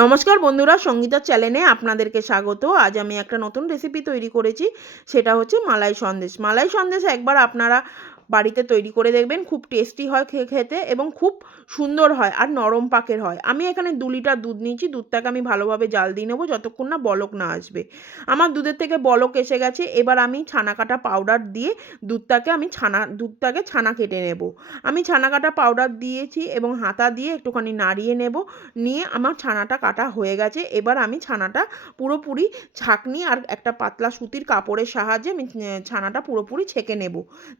নমস্কার বন্ধুরা, সঙ্গীতার চ্যানেলে আপনাদেরকে স্বাগত। আজ আমি একটা নতুন রেসিপি তৈরি করেছি, সেটা হচ্ছে মালাই সন্দেশ। মালাই সন্দেশ একবার আপনারা বাড়িতে তৈরি করে দেখবেন, খুব টেস্টি হয় খেতে এবং খুব সুন্দর হয় আর নরম পাকের হয়। আমি এখানে 2 লিটার দুধ নিয়েছি, দুধটাকে আমি ভালোভাবে জাল দিয়ে নেবো যতক্ষণ না বলক না আসবে। আমার দুধের থেকে বলক এসে গেছে, এবার আমি ছানা কাটা পাউডার দিয়ে দুধটাকে ছানা কেটে নেব। আমি ছানা কাটা পাউডার দিয়েছি এবং হাতা দিয়ে একটুখানি নাড়িয়ে নেব। নিয়ে আমার ছানাটা কাটা হয়ে গেছে। এবার আমি ছানাটা পুরোপুরি ছাঁকনি আর একটা পাতলা সুতির কাপড়ের সাহায্যে আমি ছানাটা পুরোপুরি ছেঁকে নেব।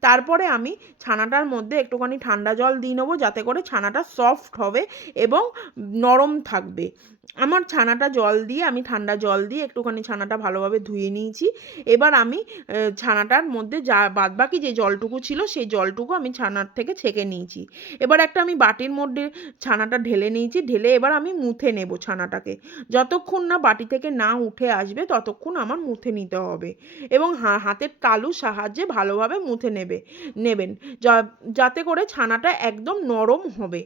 তারপরে আমি ছানাটার মধ্যে একটুখানি ঠান্ডা জল দিয়ে নেবো, যাতে করে ছানাটা সফট হবে এবং নরম থাকবে। আমার আমি ঠান্ডা জল দিয়ে একটুখানি ছানাটা ভালোভাবে ধুয়ে নিয়েছি। এবার আমি ছানাটার মধ্যে যা বাদবাকি যে জলটুকু ছিল সেই জলটুকু আমি ছানার থেকে ছেঁকে নিয়েছি। এবার একটা আমি বাটির মধ্যে ছানাটা ঢেলে নিয়েছি। ঢেলে এবার আমি মুথে নেব ছানাটাকে। যতক্ষণ না বাটি থেকে না উঠে আসবে ততক্ষণ আমার মুথে নিতে হবে এবং হাতের তালুর সাহায্যে ভালোভাবে মুথে নেবেন, যাতে করে ছানাটা একদম নরম হবে।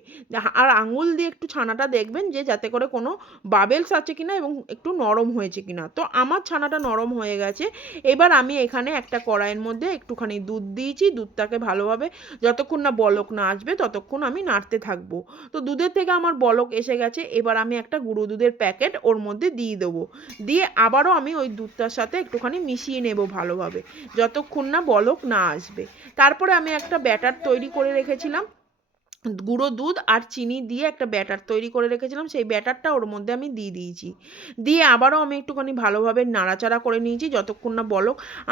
আর আঙুল দিয়ে একটু ছানাটা দেখবেন যে যাতে করে কোনো বাবেলস আছে কিনা এবং একটু নরম হয়েছে কিনা। তো আমার ছানাটা নরম হয়ে গেছে। এবার আমি এখানে একটা কড়াইয়ের মধ্যে একটুখানি দুধ দিয়েছি। দুধটাকে ভালোভাবে যতক্ষণ না বলক না আসবে ততক্ষণ আমি নাড়তে থাকবো। তো দুধের থেকে আমার বলক এসে গেছে। এবার আমি একটা গুঁড়ো দুধের প্যাকেট ওর মধ্যে দিয়ে দেবো। দিয়ে আবারও আমি ওই দুধটার সাথে একটুখানি মিশিয়ে নেব ভালোভাবে, যতক্ষণ না বলক না আসবে। তারপরে আমি একটা ব্যাটার তৈরি করে রেখেছিলাম। গুঁড়ো দুধ আর চিনি দিয়ে একটা ব্যাটার তৈরি করে রেখেছিলাম, সেই ব্যাটারটা ওর মধ্যে আমি দিয়ে দিয়েছি। দিয়ে আবারও আমি একটুখানি ভালোভাবে নাড়াচাড়া করে নিয়েছি যতক্ষণ না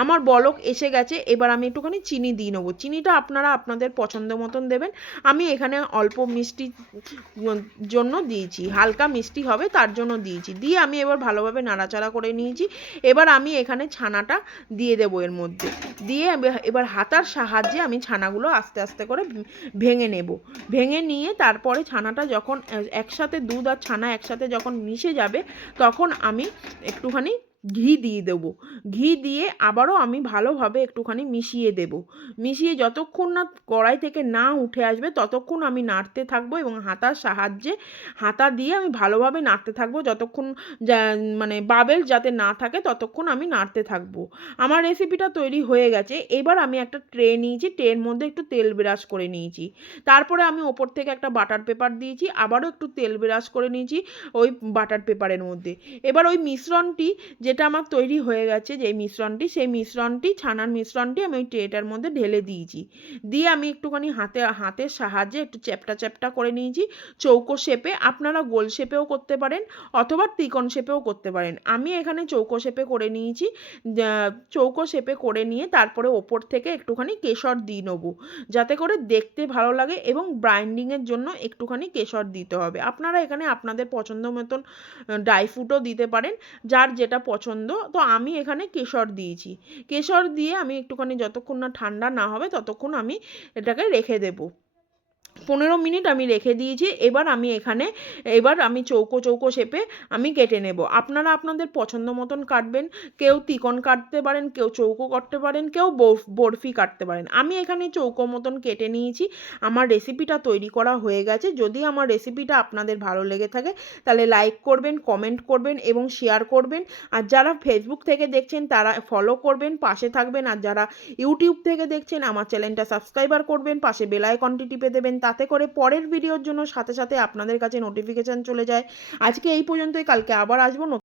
আমার বলক এসে গেছে। এবার আমি একটুখানি চিনি দিয়ে নেবো। চিনিটা আপনারা আপনাদের পছন্দ মতন দেবেন। আমি এখানে অল্প মিষ্টি জন্য দিয়েছি, হালকা মিষ্টি হবে তার জন্য দিয়েছি। দিয়ে আমি এবার ভালোভাবে নাড়াচাড়া করে নিয়েছি। এবার আমি এখানে ছানাটা দিয়ে দেবো এর মধ্যে। দিয়ে এবার হাতার সাহায্যে আমি ছানাগুলো আস্তে আস্তে করে ভেঙে নেব। ভেঙে নিয়ে তারপরে ছানাটা যখন একসাথে দুধ আর ছানা একসাথে যখন মিশে যাবে তখন আমি একটুখানি ঘি দিয়ে দেবো। ঘি দিয়ে আবারও আমি ভালোভাবে একটুখানি মিশিয়ে দেব। মিশিয়ে যতক্ষণ না কড়াই থেকে না উঠে আসবে ততক্ষণ আমি নাড়তে থাকবো এবং হাতার সাহায্যে হাতা দিয়ে আমি ভালোভাবে নাড়তে থাকবো যতক্ষণ মানে বাবেল যাতে না থাকে ততক্ষণ আমি নাড়তে থাকবো। আমার রেসিপিটা তৈরি হয়ে গেছে। এবার আমি একটা ট্রে নিয়েছি, ট্রের মধ্যে একটু তেল ব্রাশ করে নিয়েছি। তারপরে আমি ওপর থেকে একটা বাটার পেপার দিয়েছি, আবারও একটু তেল ব্রাশ করে নিয়েছি ওই বাটার পেপারের মধ্যে। এবার ওই মিশ্রণটি যেটা আমার তৈরি হয়ে গেছে, সেই ছানার মিশ্রণটি আমি ওই ট্রেটার মধ্যে ঢেলে দিয়েছি। দিয়ে আমি একটুখানি হাতের সাহায্যে একটু চ্যাপ্টা চ্যাপ্টা করে নিয়েছি চৌকো শেপে। আপনারা গোল শেপেও করতে পারেন অথবা ত্রিকোণ শেপেও করতে পারেন। আমি এখানে চৌকো শেপে করে নিয়েছি। চৌকো শেপে করে নিয়ে তারপরে ওপর থেকে একটুখানি কেশর দিয়ে নেবো, যাতে করে দেখতে ভালো লাগে এবং বাইন্ডিংয়ের জন্য একটুখানি কেশর দিতে হবে। আপনারা এখানে আপনাদের পছন্দ মতন ড্রাই ফ্রুটও দিতে পারেন, যার যেটা পছন্দ। তো আমি এখানে কেশর দিয়েছি। কেশর দিয়ে আমি একটুখানি যতক্ষণ না ঠান্ডা না হবে ততক্ষণ আমি এটাকে রেখে দেবো। 15 মিনিট আমি রেখে দিয়েছি। এবার আমি চৌকো চৌকো শেপে আমি কেটে নেব। আপনারা আপনাদের পছন্দ মতন কাটবেন। কেউ ত্রিকোণ কাটতে পারেন, কেউ চৌকো কাটতে পারেন, কেউ বরফি কাটতে পারেন। আমি এখানে চৌকো মতন কেটে নিয়েছি। আমার রেসিপিটা তৈরি করা হয়ে গেছে। যদি আমার রেসিপিটা আপনাদের ভালো লেগে থাকে তাহলে লাইক করবেন, কমেন্ট করবেন এবং শেয়ার করবেন। আর যারা ফেসবুক থেকে দেখছেন তারা ফলো করবেন, পাশে থাকবেন। আর যারা ইউটিউব থেকে দেখছেন আমার চ্যানেলটা সাবস্ক্রাইবার করবেন, পাশে বেল আইকনটি টিপে দেবেন, তাতে করে পরের ভিডিওর জন্য সাথে সাথে আপনাদের কাছে নোটিফিকেশান চলে যায়। আজকে এই পর্যন্তই, কালকে আবার আসবো।